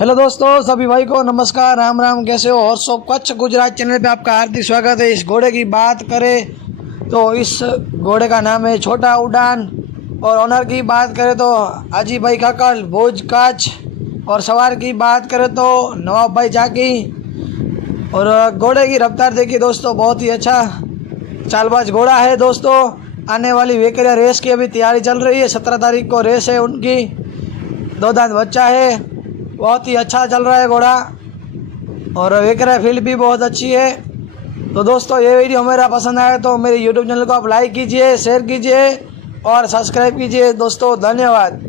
हेलो दोस्तों, सभी भाई को नमस्कार, राम राम। कैसे हो? और सो कच्छ गुजरात चैनल पे आपका हार्दिक स्वागत है। इस घोड़े की बात करें तो इस घोड़े का नाम है छोटा उड़ान। और ऑनर की बात करें तो हाजी भाई काकल भोज काच। और सवार की बात करें तो नवाब भाई जाकी। और घोड़े की रफ्तार देखिए दोस्तों, बहुत ही अच्छा चालबाज घोड़ा है दोस्तों। आने वाली वेकरिया रेस की अभी तैयारी चल रही है। 17 तारीख को रेस है उनकी। 2 दांत बच्चा है, बहुत ही अच्छा चल रहा है घोड़ा। और वेकरिया फील्ड भी बहुत अच्छी है। तो दोस्तों, ये वीडियो मेरा पसंद आया तो मेरे यूट्यूब चैनल को आप लाइक कीजिए, शेयर कीजिए और सब्सक्राइब कीजिए दोस्तों। धन्यवाद।